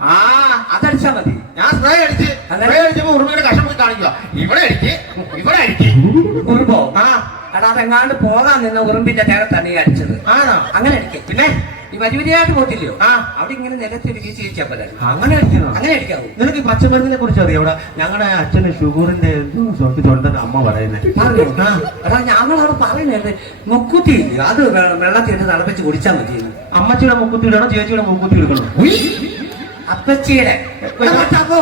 ആ അതടിച്ചാ മതി. ഞാൻ സ്പ്രേ അടിച്ച്? സ്പ്രേ അടിച്ചപ്പോ ഉറുമിയുടെ കഷം പോയി കാണിക്കുക. ഇവിടെ അടിക്ക് ഇവിടെ അടിക്ക്. ഉറുമ്പോ? ആ. എടാ അതെങ്ങാണ്ട് പോകാൻ നിന്ന ഉറുമ്പിന്റെ ദേഹത്താണ് ഈ അടിച്ചത്. ആണോ? അങ്ങനെ അടിക്കേ. പിന്നെ? ഈ പോത്തില്ലയോ ആ. അവിടെ ഇങ്ങനെ നിലത്തൊരു വീശി കഴിച്ചാ പോലെ അങ്ങനെ അടിക്കണോ. അങ്ങനെ അടിക്കാവൂ. നിനക്ക് പച്ചമരുന്നിനെ കുറിച്ച് അറിയാം? അവിടെ ഞങ്ങളുടെ അച്ഛന് ഷുഗറിന്റെ തൊണ്ടെന്ന് അമ്മ പറയുന്നത് അതാ ഞങ്ങളവിടെ പറയുന്നത് മുക്കുത്തി? അത് വെ- വെള്ളത്തിൽ ഇട്ട് തിളപ്പിച്ച് കുടിച്ചാൽ മതി അമ്മച്ചിയുടെ മുക്കുത്തി ഇടണോ ചേച്ചിയുടെ മുക്കുത്തി എടുക്കണോ? അപ്പച്ചിയുടെ.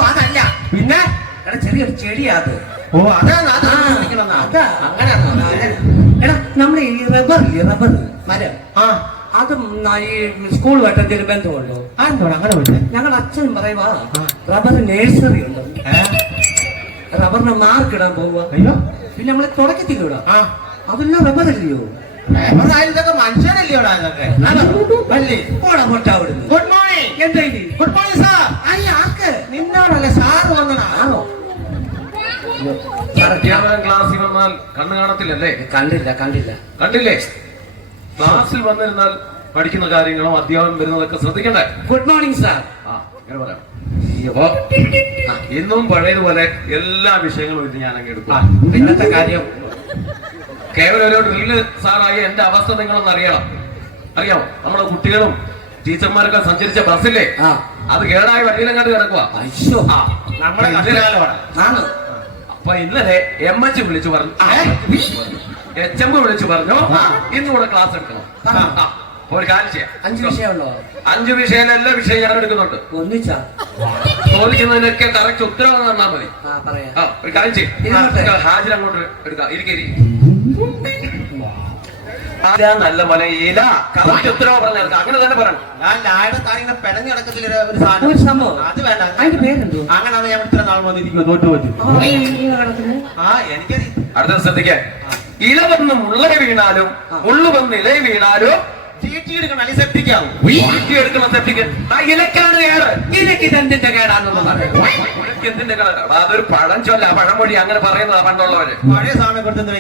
അതല്ല. പിന്നെ? എടാ ചെറിയൊരു ചെടിയാ അത്. ഓ അതാണ് അത് ആ, വിളിക്കണമെന്നാ. അതാ. അങ്ങനെയാണോ? എടാ നമ്മുടെ ഈ റബ്ബർ ഈ റബ്ബർ? മരം. ആ. അത് സ്കൂൾ വട്ടത്തിൽ ബന്ധമുണ്ടോ ആ അങ്ങനെ ഞങ്ങൾ അച്ഛൻ പറയുവാ റബ്ബർ നേഴ്സറി ഉണ്ട്? റബ്ബറിന് മാർക്ക് ഇടാൻ പോവുക അയ്യോ. പിന്നെ നമ്മളെ തുടക്കത്തിൽ ആ. അതെല്ലാം റബ്ബർ പോടാ പൊട്ട അവിടുന്ന്. ഗുഡ് മോർണിംഗ് എന്താ ഇത്? ഗുഡ് മോർണിംഗ് സാർ അയ്യ ആക്ക് നിന്നോടല്ല സാറ് വന്നതാ? ആണോ? അധ്യാപകൻ ക്ലാസ്സിൽ വന്നാൽ കണ്ണു കാണത്തില്ലല്ലേ? കണ്ടില്ല കണ്ടില്ല. കണ്ടില്ലേ? ക്ലാസ്സിൽ വന്നിരുന്നാൽ പഠിക്കുന്ന കാര്യങ്ങളും അധ്യാപനം വരുന്നതൊക്കെ ശ്രദ്ധിക്കണ്ടേ? ഗുഡ് മോർണിംഗ് സാർ ആ ഇങ്ങനെ പറയാം. അപ്പോ ആ, ഇന്നും പഴയതുപോലെ എല്ലാ വിഷയങ്ങളും ഇത് ഞാൻ അങ്ങ് എടുക്കും ഇന്നത്തെ കാര്യം കേവലം ഒരു ഡ്രില്ല് സാറായി എന്റെ അവസ്ഥ നിങ്ങളൊന്ന് അറിയണം. അറിയാമോ? നമ്മുടെ കുട്ടികളും ടീച്ചർമാരൊക്കെ സഞ്ചരിച്ച ബസ്സില്ലേ? അത് കേടായ വഴിയിലെങ്ങാണ്ട് കിടക്കുക നമ്മുടെ അപ്പൊ ഇന്നലെ എം എച്ച് വിളിച്ചു പറഞ്ഞു. എച്ച് എം വിളിച്ചു പറഞ്ഞു ഇന്നുകൂടെ ക്ലാസ് എടുക്കണം. ഒരു കാര്യം ചെയ്യാം. അഞ്ച് വിഷയമുണ്ടോ അഞ്ച് വിഷയം എല്ലാ വിഷയം ഞാൻ എടുക്കുന്നുണ്ട്. ഒന്നിച്ചാ? ചോദിക്കുന്നതിനൊക്കെ കറക്റ്റ് ഉത്തരവാദം തന്നാൽ മതി. ആ പറയാ. ഒരു കാര്യം ചെയ്യാം. ഹാജർ അങ്ങോട്ട് എടുക്കാം. ഇരിക്കേരി നല്ല മലയില കറക്റ്റ് ഉത്തരവ് പറഞ്ഞെടുക്കാം അങ്ങനെ തന്നെ പറയണം. ഞാൻ ലായുടെ താനിങ്ങനെ പെടഞ്ഞു കിടക്കത്തില്ല ഒരു- സാധനം. സംഭവം? അത് വേണ്ട. അതിന്റെ പേരെന്തോ അങ്ങനെ ഞാൻ ഇത്ര നാൾ ആ എനിക്കത് അടുത്ത ശ്രദ്ധിക്കാൻ ഇല വന്ന് മുള്ള വീണാലും മുള്ളു വന്ന് ഇല വീണാലും അതൊരു പഴം ചൊല്ല പഴമൊഴി അങ്ങനെ പറയുന്നതാ പണ്ടുള്ളവര്. പഴയ സാധനം കൊടുത്തു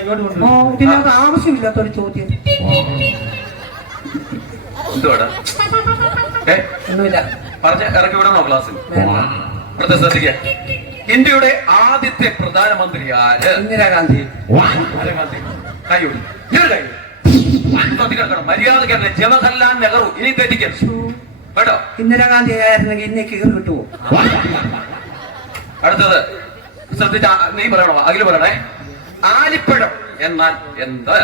ഇങ്ങോട്ട് ആവശ്യമില്ലാത്തൊരു ചോദ്യം. എന്തുവാടാ? ഏ? ഒന്നുമില്ല. പറഞ്ഞ ഇറക്കി വിടണോ ക്ലാസ്സിൽ. അടുത്ത ശ്രദ്ധിക്കാൻ ഇന്ത്യയുടെ ആദ്യത്തെ പ്രധാനമന്ത്രി ആര്? ഇന്ദിരാഗാന്ധി. ഇന്ദിരാഗാന്ധി. കൈയോടി ഇരു കൈ ശ്രദ്ധിക്കണം മര്യാദക്കല്ലേ ജവഹർലാൽ നെഹ്റു ഇനി തെറ്റിക്കരുത് കേട്ടോ? ഇന്ദിരാഗാന്ധി ആയിരുന്നെങ്കിൽ ഇന്നെ കിട്ടുമോ അടുത്തത്. ശ്രദ്ധിച്ച നീ പറയണോ? അഖില പറയണേ. ആലിപ്പഴം എന്നാൽ എന്ത്?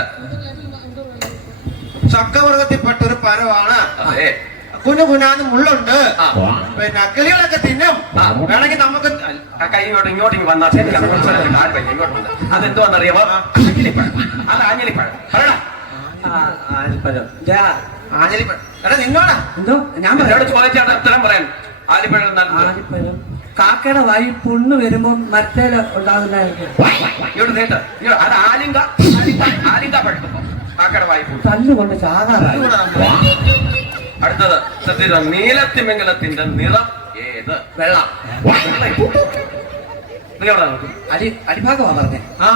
ചക്കവർഗത്തിൽപ്പെട്ട ഒരു പരമാണ് അതെ. കുനു കുനാന്ന് മുള്ളുണ്ട്. പിന്നെ കിളികളൊക്കെ തിന്നും. വേണമെങ്കിൽ നമുക്ക് കൈയോട്ട് ഇങ്ങോട്ട് ഇങ്ങോട്ട് ഇങ്ങ് വന്നാൽ ശരി. അങ്ങോട്ട് ചെല്ലരുത്. കാൽ വയ്യ, ഇങ്ങോട്ട് ആഞ്ഞിലിപ്പഴം അത് ആഞ്ഞിലിപ്പഴം. പറയടാ. ആഞ്ഞലിപ്പഴം. എടാ നിന്നോടാ. എന്തോ? ഞാൻ എന്നോട് പറയാം ചോദിച്ചാണ് ഉത്തരം പറയാൻ. ആലിപ്പഴം? കാക്കയുടെ വായി പുണ്ണ് വരുമ്പോ മറ്റേല ഉണ്ടാകുന്ന ആലിംഗ ആലിംഗ അത് ആലിങ്ക. കാക്കയുടെ വായ്പ തല്ലുകൊണ്ട് ചാകാറായി. അടുത്തത് ശ്രദ്ധിച്ച നീലത്തിമംഗലത്തിന്റെ നിറം ഏത്? വെള്ളം. അടി അടിഭാഗമാ പറഞ്ഞേ. ആ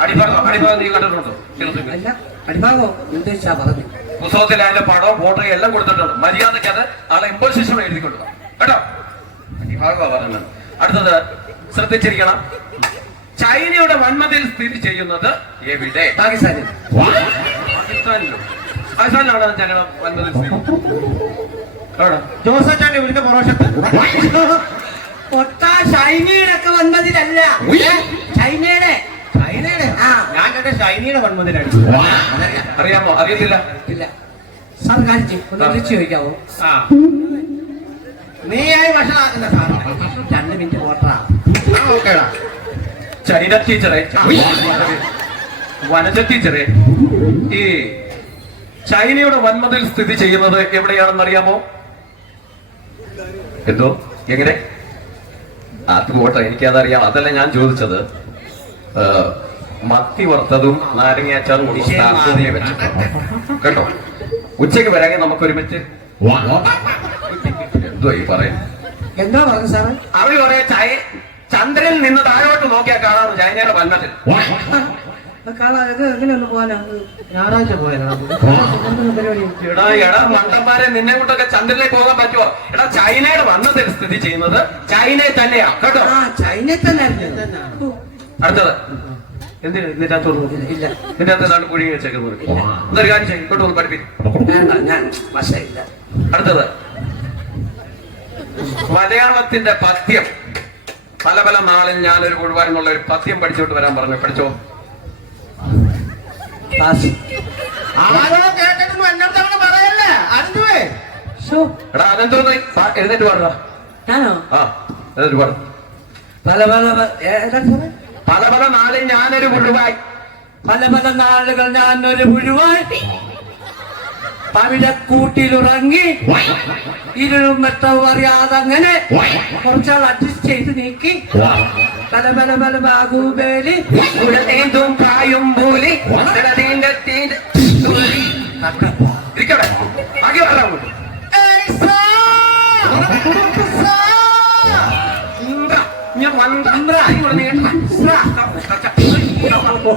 അടിഭാഗം അടിഭാഗം നീ കണ്ടിട്ടുണ്ടോ. അല്ല അടിഭാഗം ഉദ്ദേശിച്ചാ പറഞ്ഞു. പുസ്തകത്തിൽ അതിന്റെ പടവും ഫോട്ടോയും എല്ലാം കൊടുത്തിട്ടുണ്ട്. മര്യാദയ്ക്ക് അത് ആളെ ഇമ്പോസിഷൻ എഴുതി കൊടുക്കാം കേട്ടോ? അടിഭാഗമാ പറഞ്ഞത്. അടുത്തത് ശ്രദ്ധിച്ചിരിക്കണം. ചൈനയുടെ വന്മതിൽ സ്ഥിതി ചെയ്യുന്നത് എവിടെ? പാകിസ്ഥാനിൽ. പാകിസ്ഥാനിലോ. വന്മതിൽ സ്ഥിതി എവിടെ ജോസച്ചാന്റെ വീടിന്റെ പുറവശത്ത് ഒട്ട ചൈനയുടെ ഒക്കെ വന്നതിലല്ല. ചൈനയുടെ ചൈനയുടെ ആ. ഞാൻ കേട്ട ചൈനയുടെ വൺമതിലാണ് അറിയാമോ? അറിയത്തില്ല. ഇല്ല. സാർ കാണിച്ച് ചോദിക്കാവോ? നീയായി ഭക്ഷണമാക്കുന്ന സാധനം രണ്ട് മിനിറ്റ് പോട്ടറാ ആ ഓക്കേടാ ചൈന ടീച്ചറെ. വനജ ടീച്ചറെ. ഈ ചൈനയുടെ വന്മതിൽ സ്ഥിതി ചെയ്യുന്നത് എവിടെയാണെന്ന് അറിയാമോ? എന്തോ? എങ്ങനെ? അത് പോട്ടെ എനിക്കതറിയാം. അതല്ല ഞാൻ ചോദിച്ചത്. മത്തി വറുത്തതും നാരങ്ങാച്ചാറും കേട്ടോ? ഉച്ചയ്ക്ക് വരാമെങ്കിൽ നമുക്ക് ഒരുമിച്ച് എന്തോ ഈ പറയുന്നത്? എന്താ പറഞ്ഞു സാറേ? അറിവ് പറയാ ചൈ ചന്ദ്രനിൽ നിന്ന് താഴോട്ട് നോക്കിയാൽ കാണാറ് ചൈനയുടെ പോകാനാ ഞായറാഴ്ച എടാ എടാ മണ്ടന്മാരെ നിന്നെ കൊണ്ടൊക്കെ ചന്ദ്രനിലേക്ക് പോകാൻ പറ്റുമോ എടാ ചൈനയുടെ വന്നതിൽ സ്ഥിതി ചെയ്യുന്നത് ചൈനയിൽ തന്നെയാ കേട്ടോ? ആ ചൈനയിൽ തന്നെ. അടുത്തത്. എന്തിന് നിന്റെ അകത്ത് ഒന്ന് നോക്ക്. ഇല്ല. നിന്റെ അകത്ത് ഏതാണ്ട് കുഴുങ്ങി വെച്ചേക്കുന്നത് എന്തൊരു കാര്യം ചെയ്യും ഇങ്ങോട്ട് പഠിപ്പിക്കും. ഞാൻ വശമില്ല. അടുത്തത്. മലയാളത്തിന്റെ പദ്യം. പല പല നാളിൽ ഞാനൊരു കുഴുവാൻ എന്നുള്ള ഒരു പദ്യം പഠിച്ചോട്ട് വരാൻ പറഞ്ഞു. പഠിച്ചോ? പാസ് ആരോ കേട്ടിട്ടൊന്നും എന്നോട് അങ്ങനെ പറയല്ലേ? അറിഞ്ഞുവേ ഷോ എടാ എഴുന്നേറ്റ് പാടുക ഞാനോ? ആ എഴുന്നേറ്റ് പാടും. പല പല പ- ഏ- ഏതാ സാറേ? പല പല നാളിൽ ഞാനൊരു കുഴുവായി പല പല നാളുകൾ പവിഴക്കൂട്ടിലുറങ്ങി. ഇരുളും മെത്തവും അറിയാതെ അങ്ങനെ കുറച്ചാൾ അഡ്ജസ്റ്റ് ചെയ്ത് നീക്കി. പല പല പല ബാഗൂബേലി കായും പൂലി. ഇന്ദ്ര.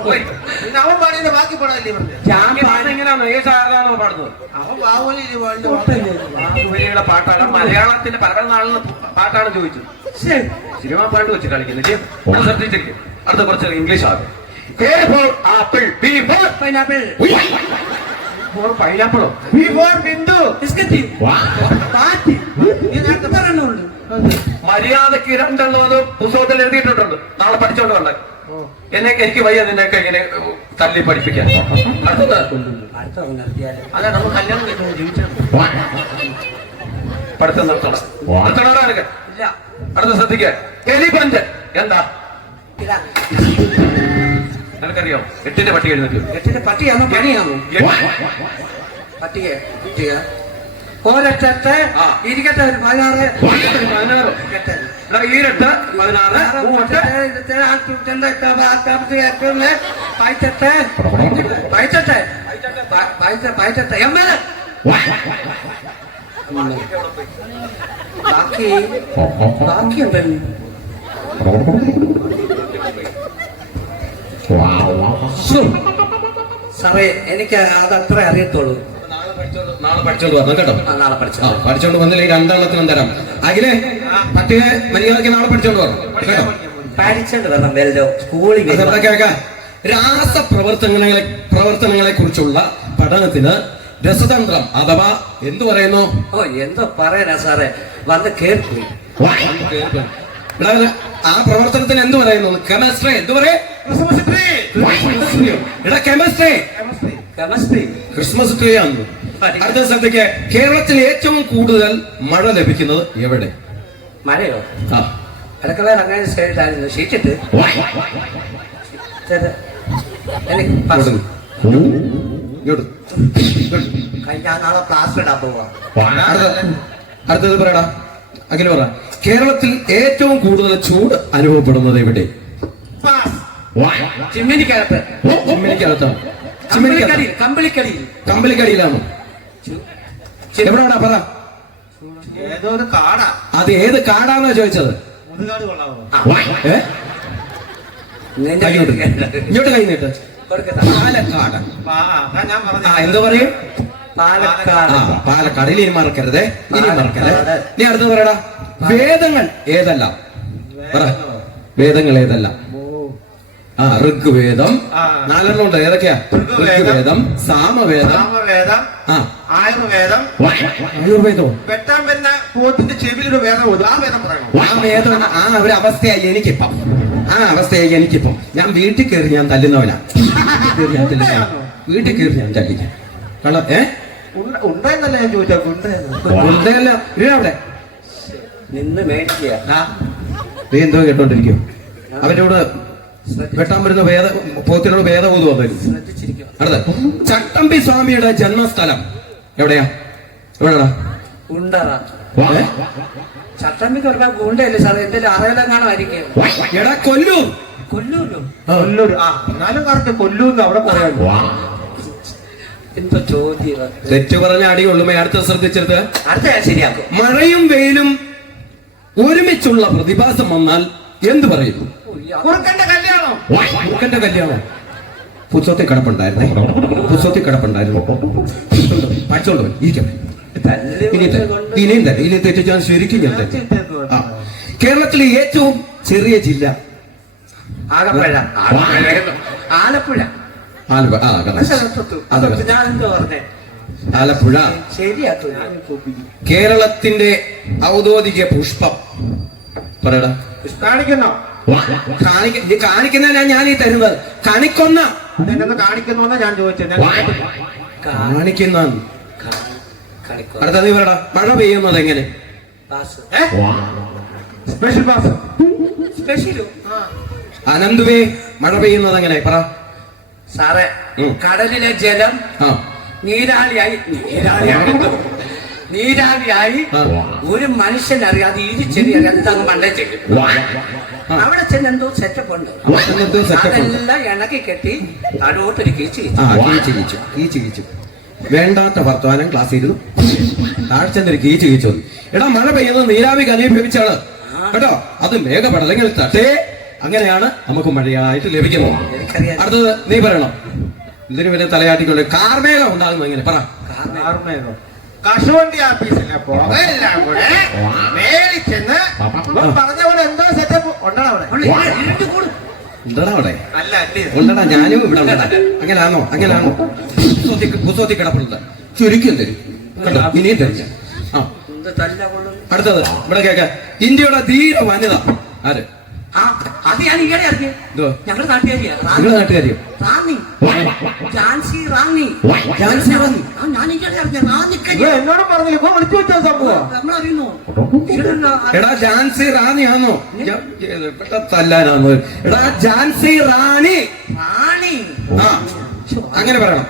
പോയി. പിന്നെ അവൻ പാടിയുടെ ബാക്കി പാടാല്ലേ എങ്ങനെയാണോ പാടുന്നത് അവൻ ബാഹുബലിയുടെ പാട്ടാണ്. മലയാളത്തിന്റെ പല നാളിൽ പാട്ടാണ് ചോദിച്ചത്. സിനിമ പാട്ട് വെച്ച് കളിക്കുന്നത് ശ്രദ്ധിച്ചിരിക്കും. അടുത്ത കുറച്ച് ഇംഗ്ലീഷ് ആകും. Apple B for pineapple B for Bindu biscuit മര്യാദയ്ക്ക് രണ്ടെണ്ണത് പുസ്തകത്തിൽ എഴുതിയിട്ടുണ്ട് നാളെ പഠിച്ചോണ്ട് വന്നെ എന്നെ എനിക്ക് വയ്യ നിന്നെയൊക്കെ ഇങ്ങനെ തല്ലി പഠിപ്പിക്കാൻ. അടുത്തത്. അടുത്ത നിർത്തിയാലേ അല്ല നമ്മൾ കല്യാണം കഴിക്കുന്നത് ജീവിച്ചാണ് പഠിത്തം നിർത്തണം നിർത്തണോടാ ഇല്ല. അടുത്ത ശ്രദ്ധിക്കുക എലിപഞ്ച് എന്താ? നിനക്കറിയോ എട്ടിന്റെ പട്ടി എഴുന്നേറ്റ് എട്ടിന്റെ പട്ടിയാണോ? പണിയാണോ? പട്ടിയെ പട്ടിക ഒരറ്റത്ത് ആ. ഇരിക്കട്ടെ ഒരു പതിനാറ്. പതിനാറ്. ഈരട്ട് പതിനാറ് ആറ്, മൂവട്ട് മുപ്പത്തെട്ട്, ഇരുപത്തേഴ്, നാൽപ്പത്തെട്ട്, എട്ടാം, അറുപത്, എഴുപത്, പതിനെട്ട്, പതിനെട്ട്, പ- പതിനെട്ട്, പതിനെട്ട്, എൺപത്. ബാക്കി ബാക്കി ശ്ശോ. സാറേ എനിക്ക് അത് അത്ര അറിയത്തുള്ളൂ. നാളെ പഠിച്ചോണ്ട് വരണം കേട്ടോ. നാളെ പഠിച്ചു പഠിച്ചോണ്ട് വന്നില്ല ഈ രണ്ടെണ്ണത്തിനും തരാം. അഖിലെ പട്ടിക മര്യാദയ്ക്ക് നാളെ പഠിച്ചോണ്ട് വരണം. കേട്ടോ? പഠിച്ചോണ്ട് വരണം വല്ലോ സ്കൂളിൽ. കേൾക്കാം രാസപ്രവർത്തനങ്ങളെ പ്രവർത്തനങ്ങളെ കുറിച്ചുള്ള പഠനത്തിന് രസതന്ത്രം അഥവാ എന്തു പറയുന്നു? ഓ എന്തോ പറയാനാ സാറേ. വന്ന് കേൾക്കും. ആ പ്രവർത്തനത്തിന് എന്ത് പറയുന്നു? കെമിസ്ട്രി എന്ത് പറയും? ഇവിടെ കെമിസ്ട്രി കെമിസ്ട്രി ക്രിസ്മസ് ട്രീ ആണ് അടുത്ത സ്ഥലത്തേക്ക് കേരളത്തിൽ ഏറ്റവും കൂടുതൽ മഴ ലഭിക്കുന്നത് എവിടെ? മഴയോ? ആ. അങ്ങനെ സ്റ്റേറ്റായിരുന്നു ഷീറ്റിട്ട്. അടുത്തത് പറയടാ. അഖില പറ. കേരളത്തിൽ ഏറ്റവും കൂടുതൽ ചൂട് അനുഭവപ്പെടുന്നത് എവിടെ? ചിമ്മിനിക്കകത്ത്. ചിമ്മിനിക്കകത്ത്? കമ്പളിക്കടിയിലാണോ? പറ ഏതോ ഒരു കാടാ. അത് ഏത് കാടാന്നാ ചോദിച്ചത്. ഇങ്ങോട്ട് കൈ നീട്ട്. പാലക്കാട് ആ, പറഞ്ഞത്. പറയും? പാലക്കാട്. പാലക്കാട്. ഇനി മറക്കരുതേ. ഇനി മറക്കരുത്. നീ അടുത്ത് പറയടാ. വേദങ്ങൾ ഏതെല്ലാം? വേദങ്ങൾ ഏതെല്ലാം? ആ ഋഗ്വേദം. നാലെണ്ണം ഉണ്ട്? ഏതൊക്കെയാ? ഋഗ്വേദം, സാമവേദം. സാമവേദം ആ. ആയുർവേദം. ആയുർവേദവും വെട്ടാൻ വരുന്ന പോത്തിന്റെ ചെവിയിലൊരു വേദം ആ വേദം പറയണം ആ വേദം ആ ഒരു അവസ്ഥയായി എനിക്കിപ്പം. ആ അവസ്ഥയായി എനിക്കിപ്പം. ഞാൻ വീട്ടിൽ കയറി ഞാൻ തല്ലുന്നവനാ. വീട്ടിൽ കയറി ഞാൻ തല്ലുന്നവനാ. വീട്ടിൽ കയറി ഞാൻ തല്ലിക്കാം. കള്ള ഏ? ഉണ്ട- ഉണ്ടെന്നല്ല ഞാൻ ചോദിച്ചാ അവിടെ. നിന്ന് മേടിക്കുക. നീ എന്തോ കേട്ടോണ്ടിരിക്കും അവരോട് വെട്ടാൻ വരുന്ന വേദ പോത്തിനോട് വേദബോധം ശ്രദ്ധിച്ചിരിക്കുക അടുത്ത ചട്ടമ്പി സ്വാമിയുടെ ജന്മസ്ഥലം എവിടെയാ? എവിടെടാ ഉണ്ടറ ചട്ടമ്പി ചട്ടമ്പിക്ക് ഒരുപാട് ഗുണ്ടല്ലേ സാറേ? എന്തെങ്കിലും അറിയാൻ കാണുമായിരിക്കും എടാ കൊല്ലൂർ കൊല്ലൂരോ? കൊല്ലൂർ ആ എന്നാലും കറക്റ്റ് കൊല്ലൂന്ന് അവിടെ പറയാമോ എന്തോ ചോദ്യം തെറ്റു പറഞ്ഞ അടികൊള്ളുമേ അടുത്ത ശ്രദ്ധിച്ചെടുത്ത്. അടുത്ത ശരിയാക്കും. മഴയും വെയിലും ഒരുമിച്ചുള്ള പ്രതിഭാസം വന്നാൽ എന്ത് പറയുന്നു കുറുക്കന്റെ കല്യാണം കുറുക്കന്റെ കല്യാണം. പുസ്തകത്തിൽ കിടപ്പുണ്ടായിരുന്നേ. പുസ്തകത്തിൽ കിടപ്പുണ്ടായിരുന്നു. പഠിച്ചോളൂ ഇരിക്കാം. ഇനി തരാം. ഇനിയും തരാം ഇനി തെറ്റിച്ച് ഞാൻ ശരിക്കും ഞാൻ ആ. കേരളത്തിലെ ഏറ്റവും ചെറിയ ജില്ല. ആലപ്പുഴ. ആലപ്പുഴ. ആലപ്പുഴ. ആ കേരളത്തിന്റെ ഔദ്യോഗിക പുഷ്പം. പറയടാ. കാണിക്കുന്നോ? കാണിക്ക കാണിക്കുന്നല്ല ഞാൻ ഈ തരുന്നത്. കണിക്കൊന്ന. അതെന്നെ കാണിക്കുന്നോന്നാ ഞാൻ ചോദിച്ചത്. കാണിക്കുന്ന. അടുത്ത നീ പറയടാ മഴ പെയ്യുന്നത് എങ്ങനെ? Special pass. സ്പെഷ്യലോ? അനന്തുവേ മഴ പെയ്യുന്നത് എങ്ങനെ പറ. സാറേ. കടലിലെ ജലം ആ. നീരാളിയായി നീരാളിയായി. നീരാളിയായി ആ. ഒരു മനുഷ്യൻ അറിയാതെ ഇരു ചെടി അറിയാതെ അങ്ങ് മണ്ടേ ചെല്ലും. അവിടെ ചെന്ന് എന്തോ സെറ്റപ്പ് ഉണ്ട്. അതെല്ലാം ഇണക്കി കെട്ടി തടോട്ടൊരു കീച്ച് കീച്ചു കീച്ചു വേണ്ടാത്ത വർത്തമാനം ക്ലാസ് ഇരുന്നു. താഴ്ചന്റെ കീച്ച് കീച്ചു വന്നു. എടാ മഴ പെയ്യുന്നത് നീരാവി കനിഭവിച്ചാണ് കേട്ടോ? അത് മേഘപടലങ്ങൾ തട്ടേ. അങ്ങനെയാണ് നമുക്ക് മഴയായിട്ട് ലഭിക്കുന്നത്. അടുത്തത് നീ പറയണം. ഇതിന് പിന്നെ തലയാട്ടിക്കൊണ്ട് കാർമേഘം ഉണ്ടാകുന്നു എങ്ങനെ പറ. ആർമ്മയോ? കശുവണ്ടി ആഫീസിലെ പോകെല്ലാം കൂടെ മേളിൽ ചെന്ന് പറഞ്ഞ പോലെ എന്തോ സെറ്റപ്പ് അവിടെ. ഉണ്ടടാ അവിടെ. അല്ല ഉണ്ടടാ ഞാനും ഇവിടെ ഉണ്ടടാ. അങ്ങനാണോ അങ്ങനാണോ പുസ്തകത്തിൽ പുസ്തകത്തിൽ കിടപ്പുണ്ട്. ചുരുക്കം തരും. കണ്ടോ? ഇനിയും തരും. ആ. അടുത്തത് ഇവിടെ കേക്ക. ഇന്ത്യയുടെ ധീര വനിത. ആര്? ആ അത് ഞാൻ ഈയിടെ അറിഞ്ഞു. എന്തുവാ ഞങ്ങളുടെ നാട്ടുകാരിയാ. നിങ്ങളുടെ നാട്ടുകാരിയോ? റാന്നി. ഝാൻസി റാന്നി. ഝാൻസി റാന്നി? ആ, ഞാൻ ഈയിടെ അറിഞ്ഞ. റാന്നിക്കരി ഇവൻ എന്നോടും പറഞ്ഞു ഇപ്പൊ വിളിച്ചു വെച്ച സംഭവം. നമ്മളറിയുന്നു? എടാ ജാൻസി റാണി ആണോ പെട്ട എടാ ജാൻസി റാണി. റാണി. ആ അങ്ങനെ പറയണം.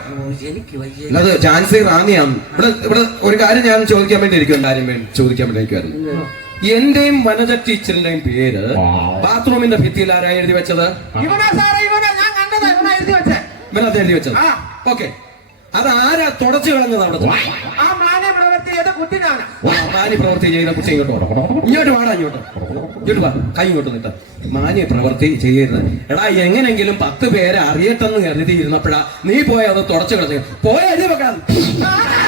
അത് ജാൻസി റാണിയാണ് ഇവിടെ ഇവിടെ ഒരു കാര്യം ഞാൻ ചോദിക്കാൻ വേണ്ടി ഇരിക്കും കാര്യം ചോദിക്കാൻ വേണ്ടി ഇരിക്കുവായിരുന്നു. എന്റെയും വനജ ടീച്ചറിന്റെയും പേര് ബാത്റൂമിന്റെ ഭിത്തിയിൽ ആരാ എഴുതി വെച്ചത്? ഇവനാ സാറേ ഇവനാ ഞാൻ കണ്ടത് ഇവനാ എഴുതി വെച്ചേ. ഇവനത് എഴുതി വെച്ചത്. ഓക്കെ. അത് ആരാ തുടച്ചു കളഞ്ഞത് അവിടെ ചെയ്ത മാനി പ്രവൃത്തി ചെയ്യുന്ന കുട്ടി ഇങ്ങോട്ട് വാ. ഇങ്ങോട്ട് വാടാ ഇങ്ങോട്ട്. ഇങ്ങോട്ട് വാ. കൈ ഇങ്ങോട്ട് നിട്ട. മാന്യ പ്രവൃത്തി ചെയ്യരുത്. എടാ എങ്ങനെങ്കിലും പത്ത് പേരെ അറിയട്ടെന്ന് കരുതി ഇരുന്നപ്പോഴാ നീ പോയത് അത് തുടച്ചു കളഞ്ഞു പോയ എഴുതി വെക്കാൻ. സാറേ!